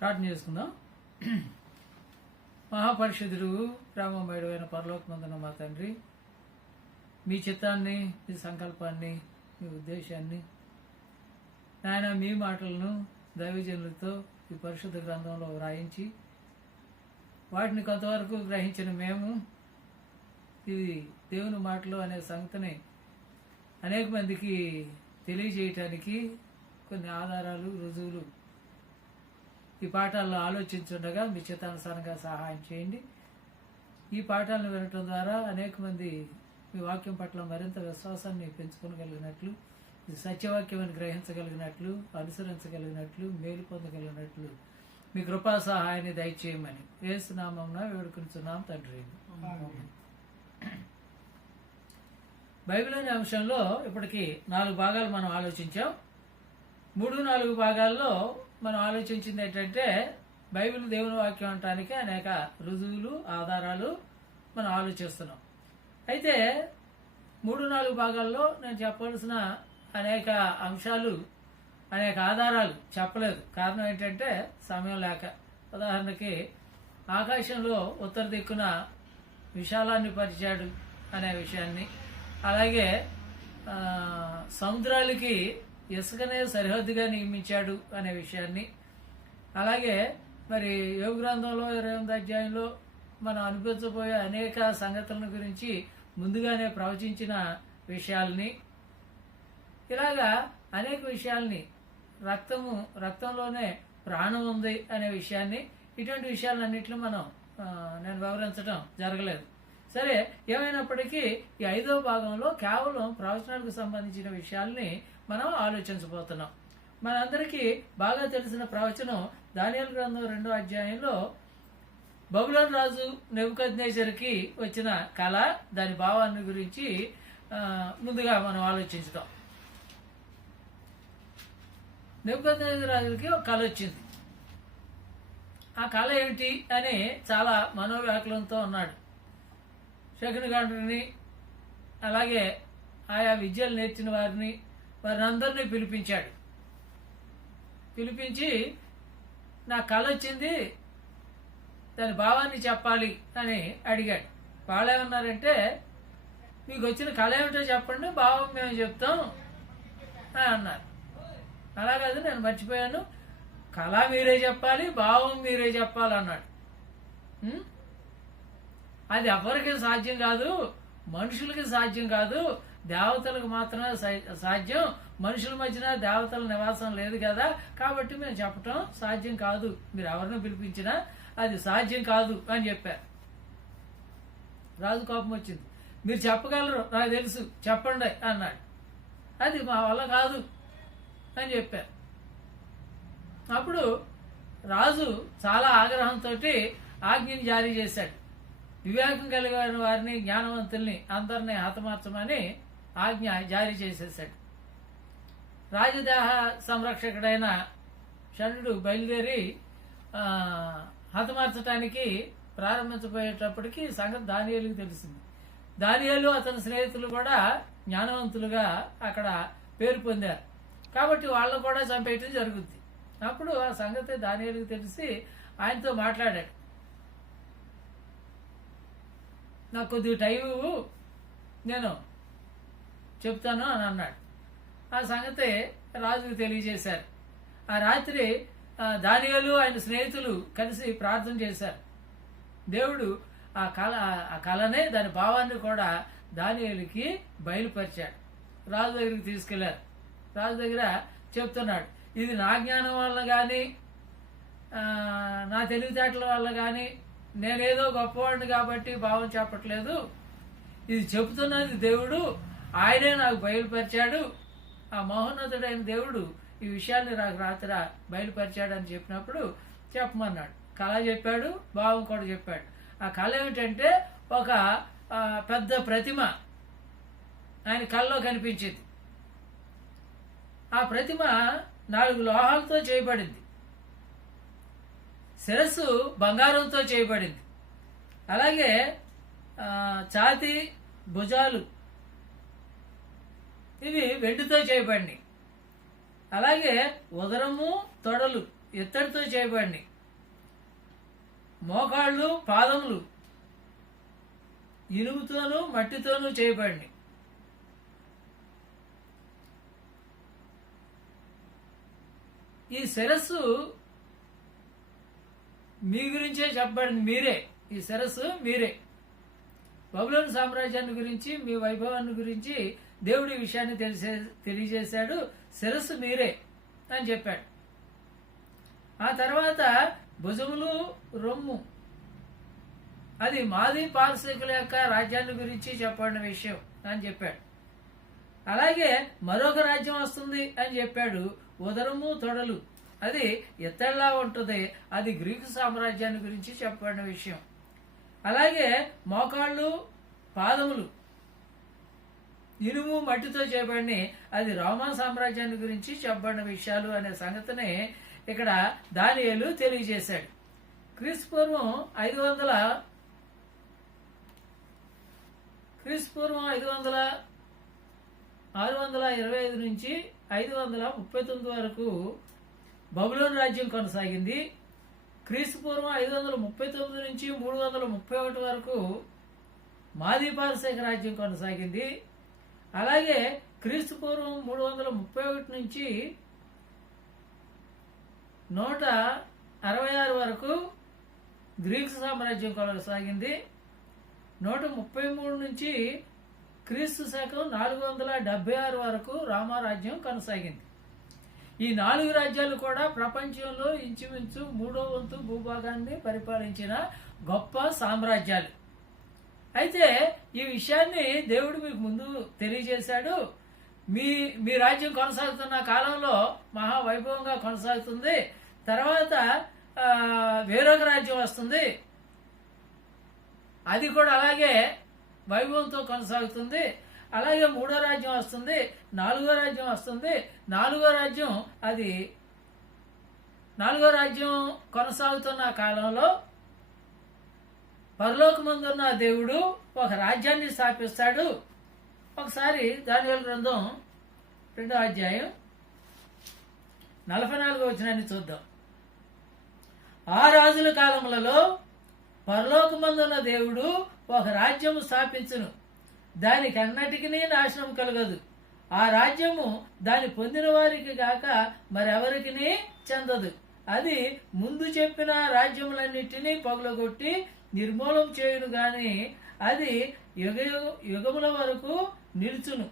ప్రార్థన చేసుకుందాం. మహాపరిషుదుడు రామమయుడు అయిన పరలోకమందున మా తండ్రి మీ చిత్తాన్ని మీ సంకల్పాన్ని మీ ఉద్దేశాన్ని నాయన మీ మాటలను దైవజనులతో ఈ పరిశుద్ధ గ్రంథంలో వ్రాయించి వాటిని కొంతవరకు గ్రహించిన మేము ఇది దేవుని మాటలు అనే సంగతిని అనేక మందికి తెలియజేయటానికి కొన్ని ఆధారాలు రుజువులు ఈ పాఠాల్లో ఆలోచించుండగా మీ చిత్తానుసారంగా సహాయం చేయండి. ఈ పాఠాలను వినటం ద్వారా అనేక మంది మీ వాక్యం పట్ల మరింత విశ్వాసాన్ని పెంచుకోగలిగినట్లు సత్యవాక్యమని గ్రహించగలిగినట్లు అనుసరించగలిగినట్లు మేలు పొందగలిగినట్లు మీ కృపా సహాయాన్ని దయచేయమని వేసునామం వేడుకుంటున్నాం తండ్రి. బైబిల్ అనే అంశంలో ఇప్పటికి నాలుగు భాగాలు మనం ఆలోచించాం. మూడు నాలుగు భాగాల్లో మనం ఆలోచించింది ఏంటంటే బైబిల్ దేవుని వాక్యం అంటానికి అనేక రుజువులు ఆధారాలు మనం ఆలోచిస్తున్నాం. అయితే మూడు నాలుగు భాగాల్లో నేను చెప్పవలసిన అనేక అంశాలు అనేక ఆధారాలు చెప్పలేదు. కారణం ఏంటంటే సమయం లేక. ఉదాహరణకి ఆకాశంలో ఉత్తర దిక్కున విశాలాన్ని పరిచాడు అనే విషయాన్ని. అలాగే సముద్రాలకి ఇసుకనే సరిహద్దుగా నియమించాడు అనే విషయాన్ని. అలాగే మరి యోగ గ్రంథంలో ఇరవై ఎనిమిది అధ్యాయంలో మనం అనిపించబోయే అనేక సంగతులను గురించి ముందుగానే ప్రవచించిన విషయాల్ని ఇలాగా అనేక విషయాల్ని రక్తము రక్తంలోనే ప్రాణం ఉంది అనే విషయాన్ని ఇటువంటి విషయాలన్నింటినీ మనం నేను వివరించడం జరగలేదు. సరే ఏమైనప్పటికీ ఈ ఐదో భాగంలో కేవలం ప్రవచనాలకు సంబంధించిన విషయాల్ని మనం ఆలోచించబోతున్నాం. మనందరికీ బాగా తెలిసిన ప్రవచనం దానియల్ గ్రంథం రెండో అధ్యాయంలో బబులోన్ రాజు నెబుకద్నేశ్వరికి వచ్చిన కళ దాని భావాన్ని గురించి ముందుగా మనం ఆలోచించుదాం నెబుకద్నేశ్వర రాజులకి ఒక కళ వచ్చింది. ఆ కళ ఏంటి అని చాలా మనోవ్యాకులంతో ఉన్నాడు శకునిగాండ్రిని అలాగే ఆయా విద్యలు నేర్చిన వారిని వారిని అందరినీ పిలిపించాడు. పిలిపించి నా కళ వచ్చింది దాని భావాన్ని చెప్పాలి అని అడిగాడు. వాళ్ళు ఏమన్నారంటే మీకు వచ్చిన కళ ఏమిటో చెప్పండి భావం మేము చెప్తాం అని అన్నారు. అలా కాదు నేను మర్చిపోయాను. కళ మీరే చెప్పాలి భావం మీరే చెప్పాలి అన్నాడు. అది ఎవరికి సాధ్యం కాదు మనుషులకి సాధ్యం కాదు దేవతలకు మాత్రమే సాధ్యం. మనుషుల మధ్యన దేవతల నివాసం లేదు కదా. కాబట్టి మేము చెప్పటం సాధ్యం కాదు. మీరు ఎవరిని పిలిపించినా అది సాధ్యం కాదు అని చెప్పారు రాజు కోపం వచ్చింది. మీరు చెప్పగలరు? నాకు తెలుసు. చెప్పండి అన్నాడు. అది మా వల్ల కాదు అని చెప్పారు అప్పుడు రాజు చాలా ఆగ్రహంతో ఆజ్ఞని జారీ చేశాడు. వివేకం కలిగిన వారిని జ్ఞానవంతుల్ని అందరినీ హతమార్చమని ఆజ్ఞ జారీ చేసేశాడు. రాజదేహ సంరక్షకుడైన షణుడు బయలుదేరి హతమార్చడానికి ప్రారంభించబోయేటప్పటికి సంగతి దానియాలకు తెలిసింది. దానియాలు అతని స్నేహితులు కూడా జ్ఞానవంతులుగా అక్కడ పేరు పొందారు. కాబట్టి వాళ్ళను కూడా చంపేయటం జరుగుద్ది. అప్పుడు ఆ సంగతి దానియాలకు తెలిసి ఆయనతో మాట్లాడాడు. నాకు కొద్దిగా టైం నేను చెప్తాను అని అన్నాడు. ఆ సంగతి రాజుకు తెలియజేశారు. ఆ రాత్రి దానియాలు ఆయన స్నేహితులు కలిసి ప్రార్థన చేశారు. దేవుడు ఆ కళ ఆ కళనే దాని భావాన్ని కూడా దానియాలకి బయలుపరిచాడు. రాజు దగ్గరికి తీసుకెళ్ళారు. రాజు దగ్గర చెప్తున్నాడు ఇది నా జ్ఞానం వల్ల కానీ నా తెలివితేటల వల్ల కానీ నేనేదో గొప్పవాడిని కాబట్టి భావం చెప్పట్లేదు. ఇది చెబుతున్నది దేవుడు ఆయనే నాకు బయలుపరిచాడు. ఆ మహోన్నతుడైన దేవుడు ఈ విషయాన్ని నాకు రాత్రి బయలుపరిచాడు అని చెప్పినప్పుడు చెప్పమన్నాడు. కళ చెప్పాడు భావం కూడా చెప్పాడు. ఆ కళ ఏమిటంటే ఒక పెద్ద ప్రతిమ ఆయన కళ్ళలో కనిపించింది. ఆ ప్రతిమ నాలుగు లోహాలతో చేయబడింది. శిరస్సు బంగారంతో చేయబడింది. అలాగే ఛాతి ఛాతీ భుజాలు ఇవి వెండితో చేయబడినాయి అలాగే ఉదరము తొడలు ఇత్తడితో చేయబడినాయి మోకాళ్ళు పాదములు ఇనుముతోనూ మట్టితోనూ చేయబడి ఈ శిరస్సు మీ గురించే చెప్పబడింది. మీరే. ఈ శిరస్సు మీరే. బబులోని సామ్రాజ్యాన్ని గురించి మీ వైభవాన్ని గురించి దేవుడి విషయాన్ని తెలిసే తెలియజేశాడు. శిరస్సు మీరే అని చెప్పాడు. ఆ తర్వాత భుజములు రొమ్ము. అది మాది పారసీకుల యొక్క రాజ్యాన్ని గురించి చెప్పబడిన విషయం అని చెప్పాడు. అలాగే మరొక రాజ్యం వస్తుంది అని చెప్పాడు. ఉదరము తొడలు. అది ఎత్తడిలా ఉంటుంది? అది గ్రీకు సామ్రాజ్యాన్ని గురించి చెప్పబడిన విషయం. అలాగే మోకాళ్ళు పాదములు. ఇనుము మట్టితో చేయబడిన. అది రోమా సామ్రాజ్యాన్ని గురించి చెప్పబడిన విషయాలు అనే సంగతిని ఇక్కడ దానియలు తెలియజేశాడు. క్రీస్తుపూర్వం ఐదు వందల క్రీస్తుపూర్వం ఐదు వందల ఆరు వందల ఇరవై ఐదు నుంచి ఐదు వందల ముప్పై తొమ్మిది వరకు బబులోన్ రాజ్యం కొనసాగింది. క్రీస్తు పూర్వం ఐదు వందల ముప్పై తొమ్మిది నుంచి మూడు వందల ముప్పై ఒకటి వరకు మాది రాజ్యం కొనసాగింది. అలాగే క్రీస్తు పూర్వం మూడు వందల ముప్పై ఒకటి నుంచి నూట అరవై ఆరు వరకు గ్రీకు సామ్రాజ్యం కొనసాగింది. నూట ముప్పై మూడు నుంచి క్రీస్తు శకం నాలుగు వందల డెబ్బై ఆరు వరకు రామారాజ్యం కొనసాగింది. ఈ నాలుగు రాజ్యాలు కూడా ప్రపంచంలో ఇంచుమించు మూడో వంతు భూభాగాన్ని పరిపాలించిన గొప్ప సామ్రాజ్యాలు. అయితే ఈ విషయాన్ని దేవుడు మీకు ముందు తెలియజేశాడు. మీ మీ రాజ్యం కొనసాగుతున్న కాలంలో మహావైభవంగా కొనసాగుతుంది. తర్వాత వేరొక రాజ్యం వస్తుంది. అది కూడా అలాగే వైభవంతో కొనసాగుతుంది. అలాగే మూడో రాజ్యం వస్తుంది నాలుగో రాజ్యం వస్తుంది. నాలుగో రాజ్యం అది నాలుగో రాజ్యం కొనసాగుతున్న కాలంలో పరలోకమందున్న దేవుడు ఒక రాజ్యాన్ని స్థాపిస్తాడు. ఒకసారి దానివేల గ్రంథం రెండో అధ్యాయం నలభై నాలుగో వచనాన్ని చూద్దాం. ఆ రాజుల కాలములలో పరలోకమందున్న దేవుడు ఒక రాజ్యము స్థాపించును. దానికి అన్నటికీ నాశనం కలగదు. ఆ రాజ్యము దాని పొందిన వారికి గాక మరెవరికి చెందదు. అది ముందు చెప్పిన రాజ్యములన్నిటినీ పగులగొట్టి నిర్మూలం చేయును గాని అది యుగ యుగముల వరకు నిలుచును.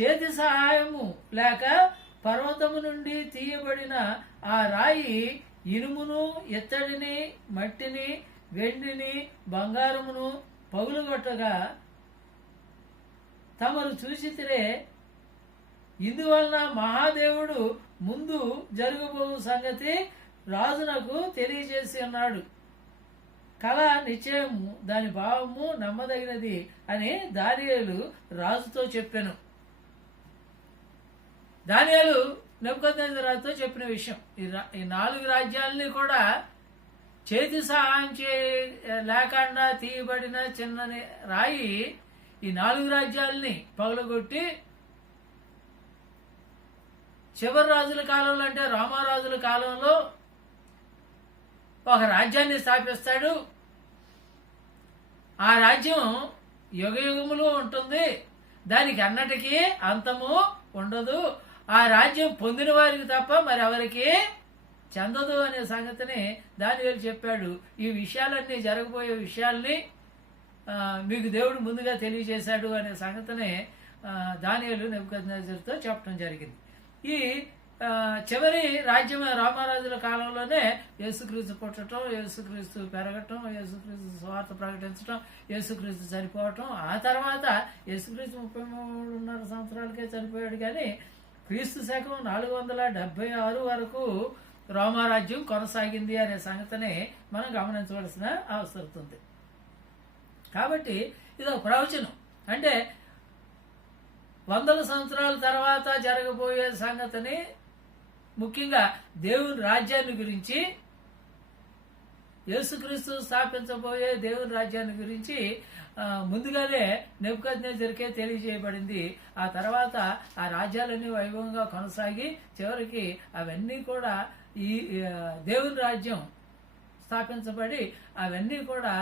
చేతి సహాయము లేక పర్వతము నుండి తీయబడిన ఆ రాయి ఇనుమును ఎత్తడిని మట్టిని వెండిని బంగారమును పగులుగొట్టగా తమరు చూసితిరే ఇందువలన మహాదేవుడు ముందు జరగబో సంగతి రాజునకు తెలియజేసి ఉన్నాడు కళ నిశ్చయము దాని భావము నమ్మదగినది అని దానియలు రాజుతో చెప్పాను. దానియాలు నెప్పుకొద్దాతో చెప్పిన విషయం. ఈ రా- ఈ నాలుగు రాజ్యాలని కూడా చేతి సహాయం చే లేకుండా తీయబడిన చిన్నని రాయి ఈ నాలుగు రాజ్యాలని పగలగొట్టి చివరి రాజుల కాలంలో అంటే రామారాజుల కాలంలో ఒక రాజ్యాన్ని స్థాపిస్తాడు. ఆ రాజ్యం యుగయుగములు ఉంటుంది. దానికి అన్నటికీ అంతము ఉండదు. ఆ రాజ్యం పొందిన వారికి తప్ప మరి ఎవరికి చెందదు అనే సంగతిని దానివేలు చెప్పాడు. ఈ విషయాలన్నీ జరగబోయే విషయాల్ని మీకు దేవుడు ముందుగా తెలియజేశాడు అనే సంగతిని దానివేలు నెప్పుకొద్దాతో చెప్పడం జరిగింది. ఈ చివరి రాజ్యం రామారాజుల కాలంలోనే యేసుక్రీస్తు పుట్టడం యేసుక్రీస్తు పెరగటం యేసుక్రీస్తు స్వార్థ ప్రకటించడం యేసుక్రీస్తు చనిపోవటం ఆ తర్వాత యేసుక్రీస్తు ముప్పై మూడున్నర సంవత్సరాలకే చనిపోయాడు. కానీ క్రీస్తు శకం నాలుగు వందల డెబ్బై ఆరు వరకు రోమారాజ్యం కొనసాగింది అనే సంగతిని మనం గమనించవలసిన అవసరం ఉంది. కాబట్టి ఇది ఒక ప్రవచనం. అంటే వందల సంవత్సరాల తర్వాత జరగబోయే సంగతిని ముఖ్యంగా దేవుని రాజ్యాన్ని గురించి యేసుక్రీస్తు స్థాపించబోయే దేవుని రాజ్యాన్ని గురించి ముందుగానే ముందుగానే నెప్పుకొద్దారికే తెలియజేయబడింది. ఆ తర్వాత ఆ రాజ్యాలన్నీ వైభవంగా కొనసాగి చివరికి అవన్నీ కూడా ఈ దేవుని రాజ్యం స్థాపించబడి అవన్నీ కూడా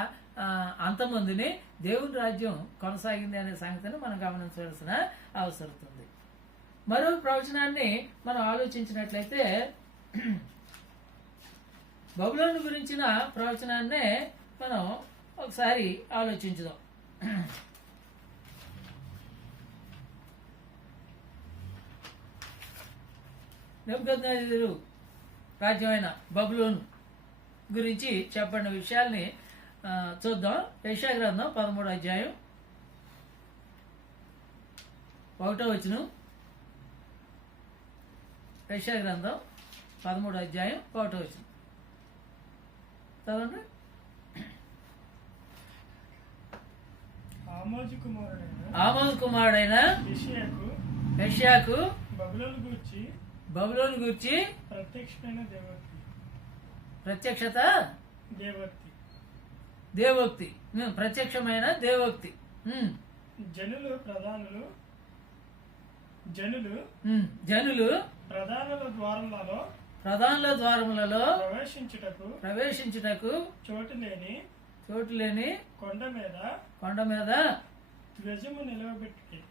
అంతమందిని దేవుని రాజ్యం కొనసాగింది అనే సంగతిని మనం గమనించవలసిన అవసరం ఉంది. మరో ప్రవచనాన్ని మనం ఆలోచించినట్లయితే బబులోని గురించిన ప్రవచనాన్నే మనం ఒకసారి ఆలోచించుదాం. నెప్పుకొద్దు రాజ్యమైన బబులోను గురించి చెప్పబడిన విషయాల్ని చూద్దాం. యశా గ్రంథం పదమూడు అధ్యాయం ఒకటో వచ్చును యశా గ్రంథం పదమూడు అధ్యాయం ఒకటో వచ్చును చదవండి. ఆమోజు కుమారుడైన యష్యాకు బబులోను గూర్చి బబులోను గురించి ప్రత్యక్షమైన దేవోక్తి. ప్రత్యక్షత? దేవోక్తి. దేవోక్తి. ప్రత్యక్షమైన దేవోక్తి. జనులు ప్రధానులు జనులు జనులు ప్రధానుల ద్వారములలో ప్రధానుల ద్వారములలో ప్రవేశించుటకు ప్రవేశించుటకు చోటు లేని చోటు లేని కొండ మీద కొండ మీద ధ్వజము నిలవబెట్టుడి.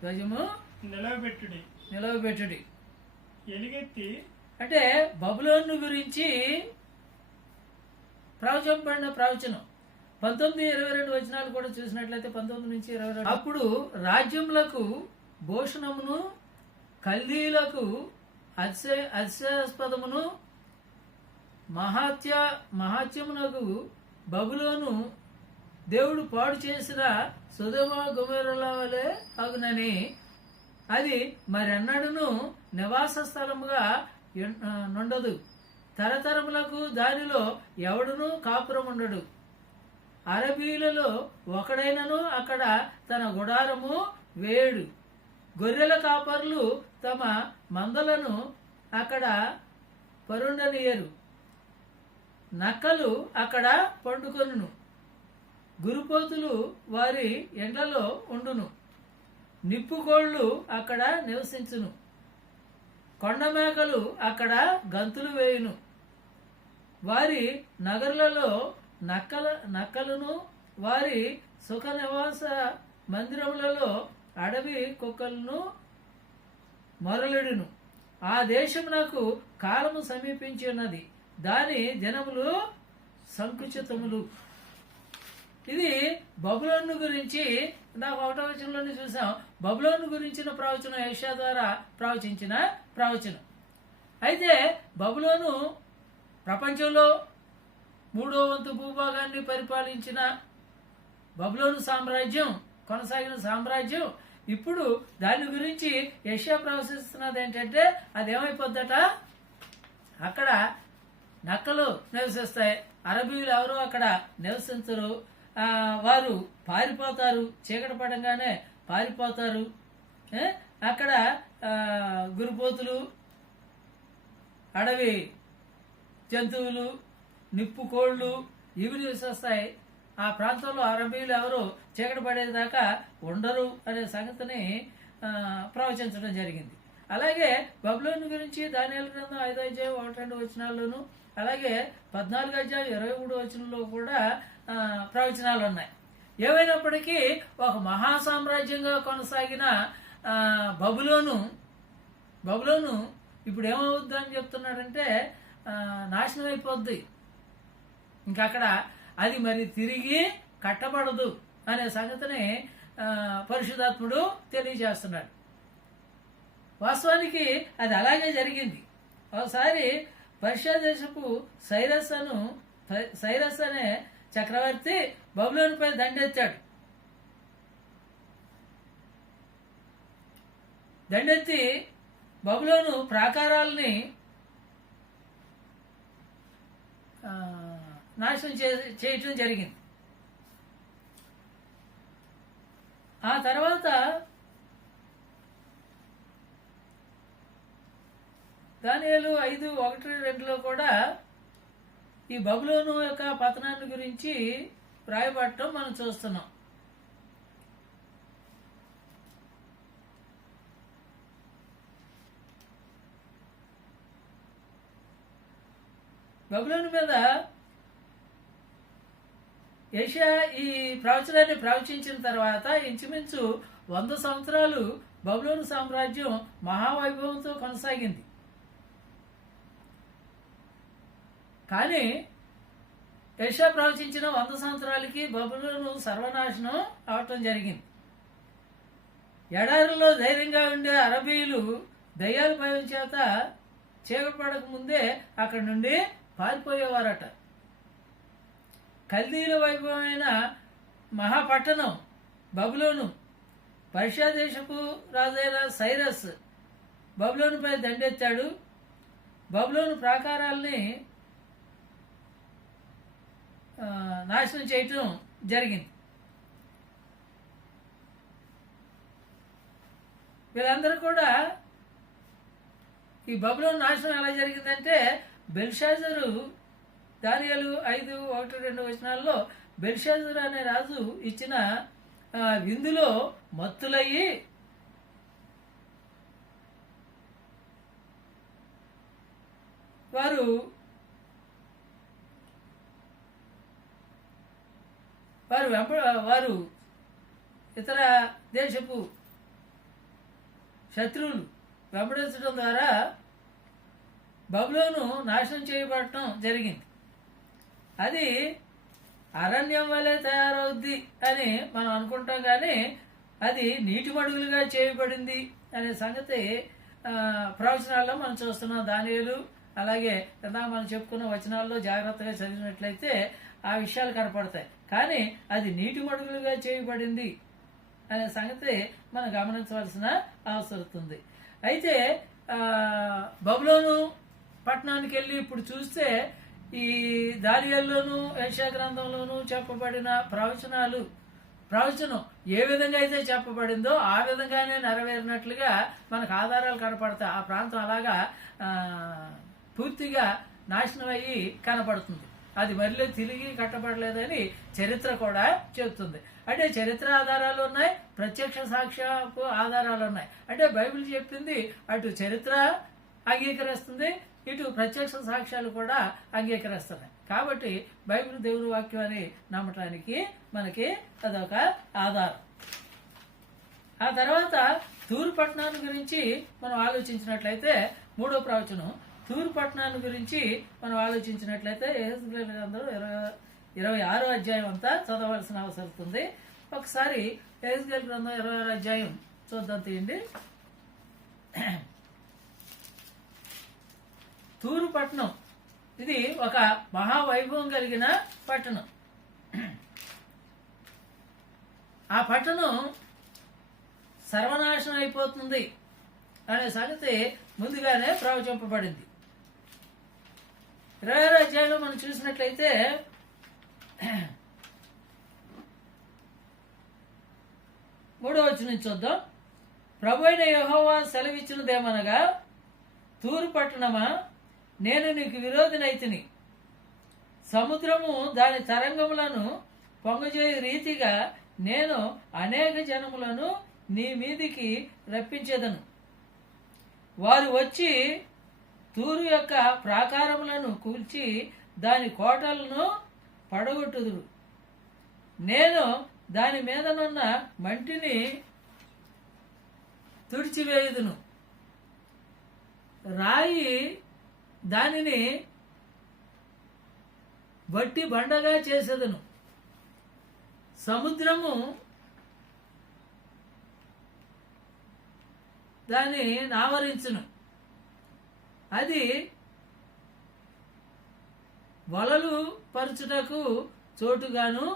ధ్వజము నిలవబెట్టుడి. నిలవబెట్టుడి. ఎలుగెత్తి అంటే బబులోను గురించి ప్రవచంపడిన ప్రవచనం. పంతొమ్మిది ఇరవై రెండు వచనాలు కూడా చూసినట్లయితే పంతొమ్మిది నుంచి ఇరవై రెండు అప్పుడు రాజ్యములకు భూషణమును కల్దీలకు అతిశయ అతిశయాస్పదమును మహాత్య మహాత్యమునకు బబులోను దేవుడు పాడు చేసిన సుధమ గుమేరుల వలె అగునని అది మరెన్నడూను నివాస స్థలముగా నుండదు. తరతరములకు దానిలో ఎవడునూ కాపురం ఉండడు అరబీలలో ఒకడైనను అక్కడ తన గుడారము వేడు. గొర్రెల కాపర్లు తమ మందలను అక్కడ పరుండనియరు. నక్కలు అక్కడ పండుకొనును. గురుపోతులు వారి ఎండలో ఉండును. నిప్పుకోళ్ళు అక్కడ నివసించును. కొండమేకలు అక్కడ గంతులు వేయును. వారి నగరులలో నక్కల నక్కలను వారి సుఖ నివాస మందిరములలో అడవి కుక్కలను మరలుడును. ఆ దేశమునకు కాలము సమీపించి ఉన్నది దాని జనములు సంకుచితములు. ఇది బబులోను గురించి నాకు ఒకటో వచనంలోనే చూసాం. బబులోను గురించిన ప్రవచనం ఏషియా ద్వారా ప్రవచించిన ప్రవచనం. అయితే బబులోను ప్రపంచంలో మూడో వంతు భూభాగాన్ని పరిపాలించిన బబులోను సామ్రాజ్యం కొనసాగిన సామ్రాజ్యం ఇప్పుడు దాని గురించి ఏషియా ప్రవశిస్తున్నది ఏంటంటే అదేమైపోద్దట? అక్కడ నక్కలు నివసిస్తాయి. అరబీలు ఎవరు అక్కడ నివసించరు? వారు పారిపోతారు. చీకటి పడంగానే పారిపోతారు. అక్కడ గురుపోతులు అడవి జంతువులు నిప్పు కోళ్ళు ఇవి నివసిస్తాయి ఆ ప్రాంతంలో అరబీలు ఎవరు చీకటి పడేదాకా ఉండరు అనే సంగతిని ప్రవచించడం జరిగింది. అలాగే బబులోని గురించి దానియాల గ్రంథం ఐదో అధ్యాయం ఒకటి రెండు వచనాల్లోనూ అలాగే పద్నాలుగు అధ్యాయం ఇరవై మూడు వచనంలో కూడా ప్రవచనాలు ఉన్నాయి ఏమైనప్పటికీ ఒక మహా సామ్రాజ్యంగా కొనసాగిన బబులోను బబులోను ఇప్పుడు ఏమవుద్ది అని చెప్తున్నాడంటే నాశనం అయిపోద్ది. ఇంకా అక్కడ అది మరి తిరిగి కట్టబడదు అనే సంగతిని పరిశుధాత్ముడు తెలియజేస్తున్నాడు. వాస్తవానికి అది అలాగే జరిగింది. ఒకసారి పర్షియా దేశపు సైరస్ అను సైరస్ అనే చక్రవర్తి బబులోనిపై దండెత్తాడు. దండెత్తి బబులోను ప్రాకారాలని ఆ, నాశనం చే- చేయటం జరిగింది. ఆ తర్వాత దానియాలు ఐదు ఒకటి రెండులో కూడా ఈ బబులోను యొక్క పతనాన్ని గురించి రాయబడటం మనం చూస్తున్నాం. బబులోను మీద ఏషియా ఈ ప్రవచనాన్ని ప్రవచించిన తర్వాత ఇంచుమించు వంద సంవత్సరాలు బబులోను సామ్రాజ్యం మహావైభవంతో కొనసాగింది. కానీ పెర్షా ప్రవచించిన వంద సంవత్సరాలకి బబులను సర్వనాశనం అవటం జరిగింది. ఎడారిలో ధైర్యంగా ఉండే అరబీయులు దయ్యాల భయం చేత చీకపడక ముందే అక్కడి నుండి పారిపోయేవారట. కల్దీల వైభవమైన మహాపట్టణం బబులోను. పర్షియా దేశపు రాజైన సైరస్ బబులోనుపై దండెత్తాడు. బబులోను ప్రాకారాల్ని నాశనం చేయటం జరిగింది. వీళ్ళందరూ కూడా ఈ బబులోని నాశనం ఎలా జరిగిందంటే బెల్షాజరు దానియాలు ఐదు ఒకటి రెండు వచనాల్లో బెల్షాజరు అనే రాజు ఇచ్చిన విందులో మత్తులయ్యి వారు వారు వెంప వారు ఇతర దేశపు శత్రువులు వెంబడించడం ద్వారా బబులోను నాశనం చేయబడటం జరిగింది. అది అరణ్యం వలె తయారవుద్ది అని మనం అనుకుంటాం కానీ అది నీటి మడుగులుగా చేయబడింది అనే సంగతి ప్రవచనాల్లో మనం చూస్తున్నాం. దానిలు అలాగే ఇందాక మనం చెప్పుకున్న వచనాల్లో జాగ్రత్తగా చదివినట్లయితే ఆ విషయాలు కనపడతాయి. కానీ అది నీటి మడుగులుగా చేయబడింది అనే సంగతి మనం గమనించవలసిన అవసరం ఉంది అయితే బబులోను పట్టణానికి వెళ్ళి ఇప్పుడు చూస్తే ఈ దారియాల్లోనూ యశా గ్రంథంలోనూ చెప్పబడిన ప్రవచనాలు ప్రవచనం ఏ విధంగా అయితే చెప్పబడిందో ఆ విధంగానే నెరవేరినట్లుగా మనకు ఆధారాలు కనపడతాయి. ఆ ప్రాంతం అలాగా పూర్తిగా నాశనం అయ్యి కనపడుతుంది. అది మళ్ళీ తిరిగి కట్టబడలేదని చరిత్ర కూడా చెబుతుంది. అంటే చరిత్ర ఆధారాలు ఉన్నాయి ప్రత్యక్ష సాక్ష్యపు ఆధారాలు ఉన్నాయి. అంటే బైబిల్ చెప్పింది అటు చరిత్ర అంగీకరిస్తుంది ఇటు ప్రత్యక్ష సాక్ష్యాలు కూడా అంగీకరిస్తున్నాయి. కాబట్టి బైబిల్ దేవుని వాక్యం అని నమ్మటానికి మనకి అదొక ఆధారం. ఆ తర్వాత తూరు పట్టణాన్ని గురించి మనం ఆలోచించినట్లయితే మూడో ప్రవచనం తూరు పట్టణాన్ని గురించి మనం ఆలోచించినట్లయితే యెహెజ్కేలు గ్రంథం ఇరవై ఇరవై ఆరో అధ్యాయం అంతా చదవలసిన అవసరం ఉంది. ఒకసారి యెహెజ్కేలు గ్రంథం ఇరవై ఆరో అధ్యాయం చూద్దాం తీయండి. తూరు పట్టణం ఇది ఒక మహావైభవం కలిగిన పట్టణం. ఆ పట్టణం సర్వనాశనం అయిపోతుంది అనే సంగతి ముందుగానే ప్రవచింపబడింది. ఇరవై ఆరో అధ్యాయంలో మనం చూసినట్లయితే మూడో వచ్చి నుంచి చూద్దాం. ప్రభు అయిన యహోవా సెలవిచ్చినదేమనగా తూరు పట్టణమా నేను నీకు విరోధినైతిని. సముద్రము దాని తరంగములను పొంగజేయు రీతిగా నేను అనేక జనములను నీ మీదికి రప్పించేదను. వారు వచ్చి తూరు యొక్క ప్రాకారములను కూల్చి దాని కోటలను పడగొట్టుదురు. నేను దాని మీదనున్న మంటిని తుడిచివేయుదును. రాయి దానిని బట్టి బండగా చేసేదను. సముద్రము దాన్ని నావరించును. అది వలలు పరుచుటకు చోటుగాను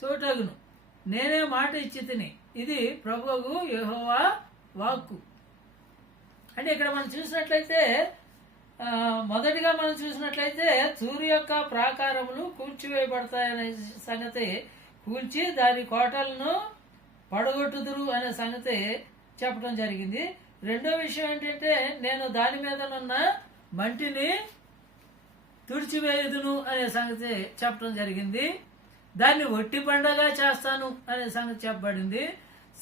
చోటగును. నేనే మాట ఇచ్చి తిని ఇది ప్రభువు యహోవా వాక్కు. అంటే ఇక్కడ మనం చూసినట్లయితే మొదటిగా మనం చూసినట్లయితే సూర్య యొక్క ప్రాకారములు కూల్చివేయబడతాయనే సంగతి కూల్చి దాని కోటలను పడగొట్టుదురు అనే సంగతి చెప్పడం జరిగింది. రెండో విషయం ఏంటంటే నేను దాని మీదనున్న మంటిని తుడిచివేయుదును అనే సంగతి చెప్పడం జరిగింది. దాన్ని ఒట్టి పండగా చేస్తాను అనే సంగతి చెప్పబడింది.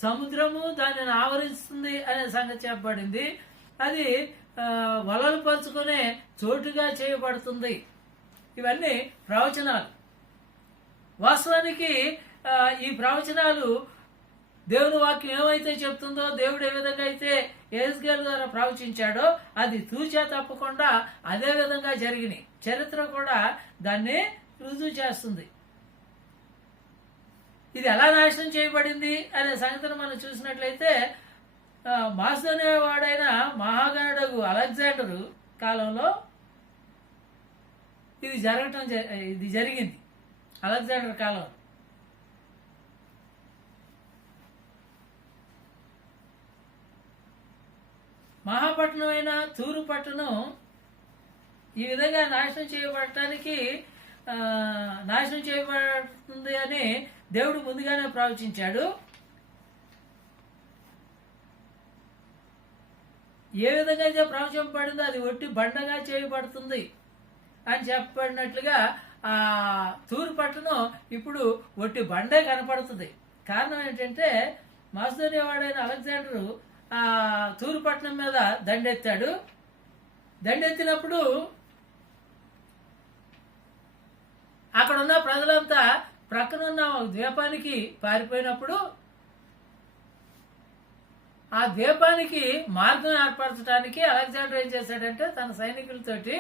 సముద్రము దానిని ఆవరిస్తుంది అనే సంగతి చెప్పబడింది. అది వలలు పరుచుకునే చోటుగా చేయబడుతుంది. ఇవన్నీ ప్రవచనాలు. వాస్తవానికి ఈ ప్రవచనాలు దేవుని వాక్యం ఏమైతే చెప్తుందో దేవుడు ఏ విధంగా అయితే ఏస్గేల్ ద్వారా ప్రవచించాడో అది తూచా తప్పకుండా అదే విధంగా జరిగినాయి. చరిత్ర కూడా దాన్ని రుజువు చేస్తుంది. ఇది ఎలా నాశనం చేయబడింది అనే సంగతిని మనం చూసినట్లయితే ఆ, మాస్ అనేవాడైన మహాగణుడు అలెగ్జాండరు కాలంలో ఇది జరగటం ఇది జరిగింది. అలెగ్జాండర్ కాలంలో. మహాపట్నం అయిన తూరు పట్టణం ఈ విధంగా నాశనం చేయబడటానికి ఆ, నాశనం చేయబడుతుంది అని దేవుడు ముందుగానే ప్రవచించాడు. ఏ విధంగా అయితే ప్రవచింపబడిందో అది ఒట్టి బండగా చేయబడుతుంది అని చెప్పబడినట్లుగా ఆ తూరు పట్టణం ఇప్పుడు ఒట్టి బండే కనపడుతుంది. కారణం ఏంటంటే మాసుదోని వాడైన అలెగ్జాండరు ఆ తూరు పట్టణం మీద దండెత్తాడు. దండెత్తినప్పుడు అక్కడ ఉన్న ప్రజలంతా ప్రక్కనున్న ఒక ద్వీపానికి పారిపోయినప్పుడు ఆ ద్వీపానికి మార్గం ఏర్పరచడానికి అలెగ్జాండర్ ఏం చేశాడంటే తన సైనికులతోటి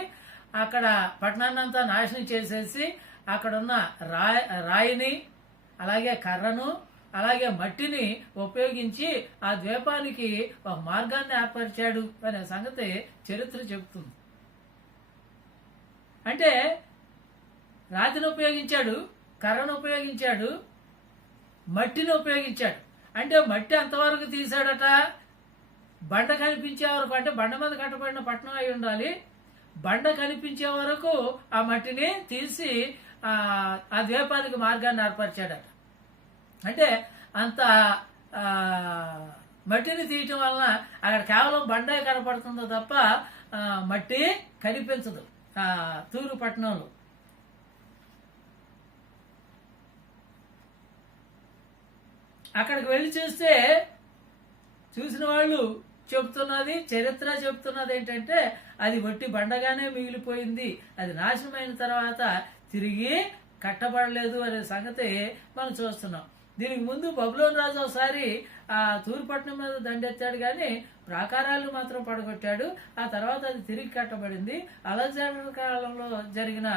అక్కడ పట్టణాన్నంతా నాశనం చేసేసి అక్కడున్న రాయి రాయిని అలాగే కర్రను అలాగే మట్టిని ఉపయోగించి ఆ ద్వీపానికి ఒక మార్గాన్ని ఏర్పరిచాడు అనే సంగతి చరిత్ర చెబుతుంది. అంటే రాతిని ఉపయోగించాడు కర్రను ఉపయోగించాడు మట్టిని ఉపయోగించాడు. అంటే మట్టి ఎంతవరకు తీశాడట? బండ కనిపించే వరకు అంటే బండ మీద కట్టబడిన పట్టణం అయి ఉండాలి. బండ కనిపించే వరకు ఆ మట్టిని తీసి ఆ ద్వీపానికి మార్గాన్ని ఏర్పరిచాడట. అంటే అంత మట్టిని తీయటం వలన అక్కడ కేవలం బండే కనపడుతుందో తప్ప మట్టి కనిపించదు తూరు పట్టణంలో. అక్కడికి వెళ్ళి చూస్తే చూసిన వాళ్ళు చెప్తున్నది చరిత్ర చెప్తున్నది ఏంటంటే అది వట్టి బండగానే మిగిలిపోయింది అది నాశనమైన తర్వాత తిరిగి కట్టబడలేదు అనే సంగతి మనం చూస్తున్నాం. దీనికి ముందు బబులోన్ రాజు ఒకసారి ఆ తూర్పట్నం మీద దండెత్తాడు కానీ ప్రాకారాలు మాత్రం పడగొట్టాడు. ఆ తర్వాత అది తిరిగి కట్టబడింది. అలెగ్జాండర్ కాలంలో జరిగిన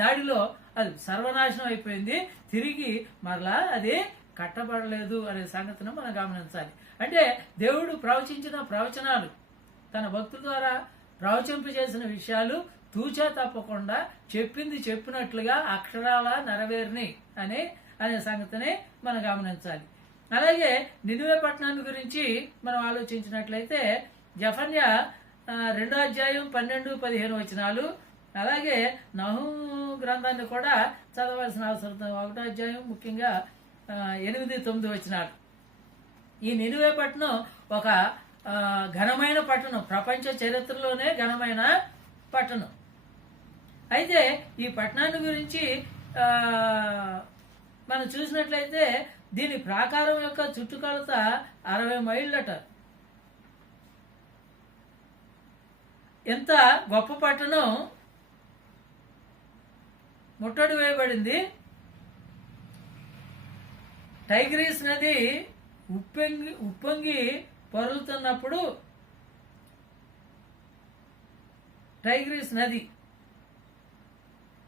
దాడిలో అది సర్వనాశనం అయిపోయింది. తిరిగి మరలా అది కట్టబడలేదు అనే సంగతిని మనం గమనించాలి. అంటే దేవుడు ప్రవచించిన ప్రవచనాలు తన భక్తుల ద్వారా ప్రవచింపు చేసిన విషయాలు తూచా తప్పకుండా చెప్పింది చెప్పినట్లుగా అక్షరాల నెరవేరిని అని అనే సంగతిని మనం గమనించాలి. అలాగే నిలువే పట్టణాన్ని గురించి మనం ఆలోచించినట్లయితే జఫన్య రెండో అధ్యాయం పన్నెండు పదిహేను వచనాలు అలాగే నహు గ్రంథాన్ని కూడా చదవాల్సిన అవసరం ఒకటో అధ్యాయం ముఖ్యంగా ఎనిమిది తొమ్మిది వచనాలు. ఈ నిలువే పట్టణం ఒక ఘనమైన పట్టణం. ప్రపంచ చరిత్రలోనే ఘనమైన పట్టణం. అయితే ఈ పట్టణాన్ని గురించి మనం చూసినట్లయితే దీని ప్రాకారం యొక్క చుట్టుకొలత అరవై మైళ్ళట. ఎంత గొప్ప పట్టణం? ముట్టడి వేయబడింది. టైగ్రీస్ నది ఉప్పొంగి ఉప్పొంగి పరులుతున్నప్పుడు టైగ్రీస్ నది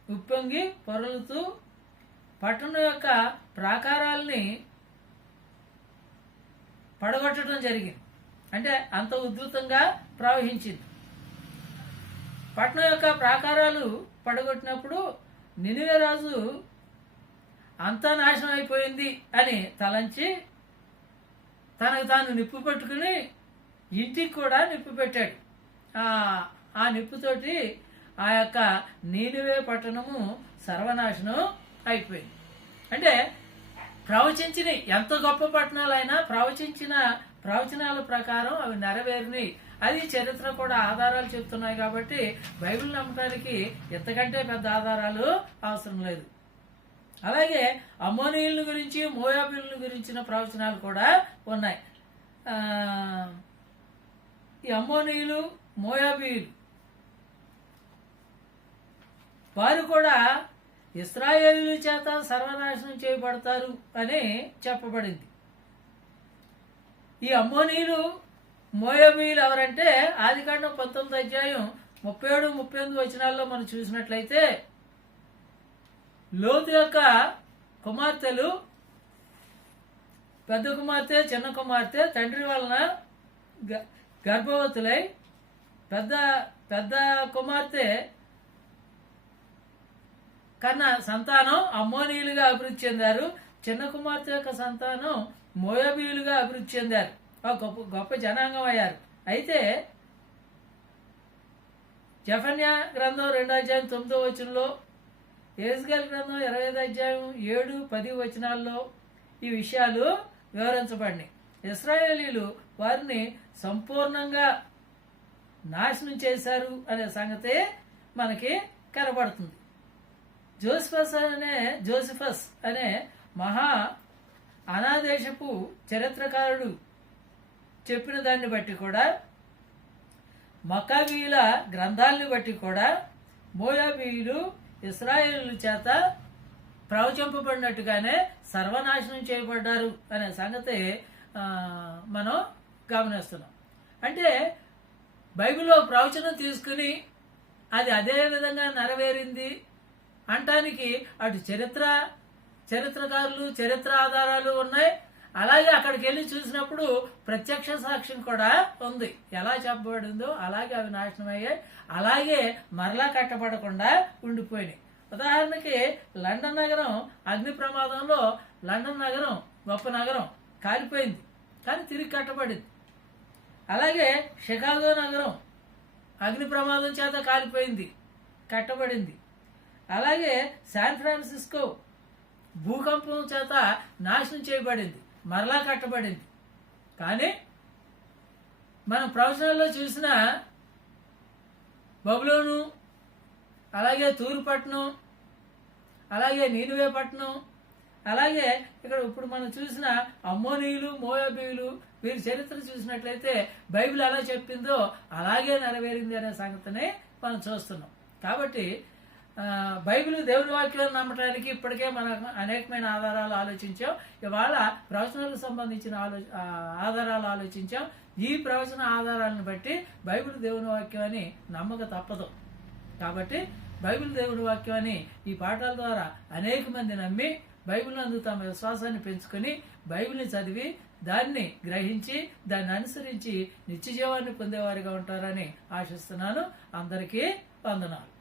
ఉప్పొంగి పొరలుతూ పట్టణం యొక్క ప్రాకారాల్ని పడగొట్టడం జరిగింది. అంటే అంత ఉధృతంగా ప్రవహించింది. పట్టణం యొక్క ప్రాకారాలు పడగొట్టినప్పుడు నినివే రాజు అంతా నాశనం అయిపోయింది అని తలంచి తనకు తాను నిప్పు పెట్టుకుని ఇంటికి కూడా నిప్పు పెట్టాడు. ఆ ఆ నిప్పుతోటి ఆ యొక్క నీనివే పట్టణము సర్వనాశనం అయిపోయింది. అంటే ప్రవచించిన ఎంత గొప్ప పట్టణాలైనా ప్రవచించిన ప్రవచనాల ప్రకారం అవి నెరవేరినాయి. అది చరిత్ర కూడా ఆధారాలు చెప్తున్నాయి కాబట్టి బైబిల్ నమ్మటానికి ఎంతకంటే పెద్ద ఆధారాలు అవసరం లేదు. అలాగే అమ్మోనీయుల గురించి మోయాబీల గురించిన ప్రవచనాలు కూడా ఉన్నాయి. ఈ అమ్మోనీయులు మోయాబీయులు వారు కూడా ఇస్రాయేలీల చేత సర్వనాశనం చేయబడతారు అని చెప్పబడింది. ఈ అమ్మోనీయులు మోయబీయులు ఎవరంటే ఆదికాండం పంతొమ్మిది అధ్యాయం ముప్పై ఏడు ముప్పై ఎనిమిది వచనాల్లో మనం చూసినట్లయితే లోతు యొక్క కుమార్తెలు పెద్ద కుమార్తె చిన్న కుమార్తె తండ్రి వలన గ- గర్భవతులై పెద్ద పెద్ద కుమార్తె కన్నా సంతానం అమ్మోనీయులుగా అభివృద్ధి చెందారు. చిన్న కుమార్తె యొక్క సంతానం మోయబీయులుగా అభివృద్ధి చెందారు. గొప్ప గొప్ప జనాంగం అయ్యారు. అయితే జఫన్యా గ్రంథం రెండో అధ్యాయం తొమ్మిదో వచనంలో ఏజ్గల్ గ్రంథం ఇరవై ఐదు అధ్యాయం ఏడు పది వచనాల్లో ఈ విషయాలు వివరించబడినాయి. ఇస్రాయేలీలు వారిని సంపూర్ణంగా నాశనం చేశారు అనే సంగతి మనకి కనబడుతుంది. జోసిఫస్ అనే జోసిఫస్ అనే మహా అనాదేశపు చరిత్రకారుడు చెప్పిన దాన్ని బట్టి కూడా మకాబీయుల గ్రంథాలను బట్టి కూడా మోయాబీయులు ఇస్రాయేలు చేత ప్రవచింపబడినట్టుగానే సర్వనాశనం చేయబడ్డారు అనే సంగతి మనం గమనిస్తున్నాం. అంటే బైబిల్లో ప్రవచనం తీసుకుని అది అదే విధంగా నెరవేరింది అంటానికి అటు చరిత్ర చరిత్రకారులు చరిత్ర ఆధారాలు ఉన్నాయి. అలాగే అక్కడికి వెళ్ళి చూసినప్పుడు ప్రత్యక్ష సాక్ష్యం కూడా ఉంది. ఎలా చెప్పబడిందో అలాగే అవి నాశనం అయ్యాయి. అలాగే మరలా కట్టబడకుండా ఉండిపోయినాయి. ఉదాహరణకి లండన్ నగరం అగ్ని ప్రమాదంలో లండన్ నగరం గొప్ప నగరం కాలిపోయింది. కానీ తిరిగి కట్టబడింది. అలాగే షికాగో నగరం అగ్ని ప్రమాదం చేత కాలిపోయింది కట్టబడింది. అలాగే శాన్ ఫ్రాన్సిస్కో భూకంపం చేత నాశనం చేయబడింది మరలా కట్టబడింది. కానీ మనం ప్రవచనాల్లో చూసిన బబులోను అలాగే తూరుపట్నం అలాగే నీనువే పట్నం అలాగే ఇక్కడ ఇప్పుడు మనం చూసిన అమ్మోనీయులు మోయాబీయులు వీరి చరిత్ర చూసినట్లయితే బైబిల్ ఎలా చెప్పిందో అలాగే నెరవేరింది అనే సంగతిని మనం చూస్తున్నాం. కాబట్టి బైబిల్ దేవుని వాక్యాన్ని నమ్మటానికి ఇప్పటికే మనం అనేకమైన ఆధారాలు ఆలోచించాం. ఇవాళ ప్రవచనాలకు సంబంధించిన ఆలో ఆధారాలు ఆలోచించాం. ఈ ప్రవచన ఆధారాలను బట్టి బైబిల్ దేవుని వాక్యాన్ని నమ్మక తప్పదు. కాబట్టి బైబిల్ దేవుని వాక్యాన్ని ఈ పాఠాల ద్వారా అనేక మంది నమ్మి బైబిల్ నందు తమ విశ్వాసాన్ని పెంచుకొని బైబిల్ని చదివి దాన్ని గ్రహించి దాన్ని అనుసరించి నిత్య జీవాన్ని పొందేవారిగా ఉంటారని ఆశిస్తున్నాను. అందరికీ వందనాలు.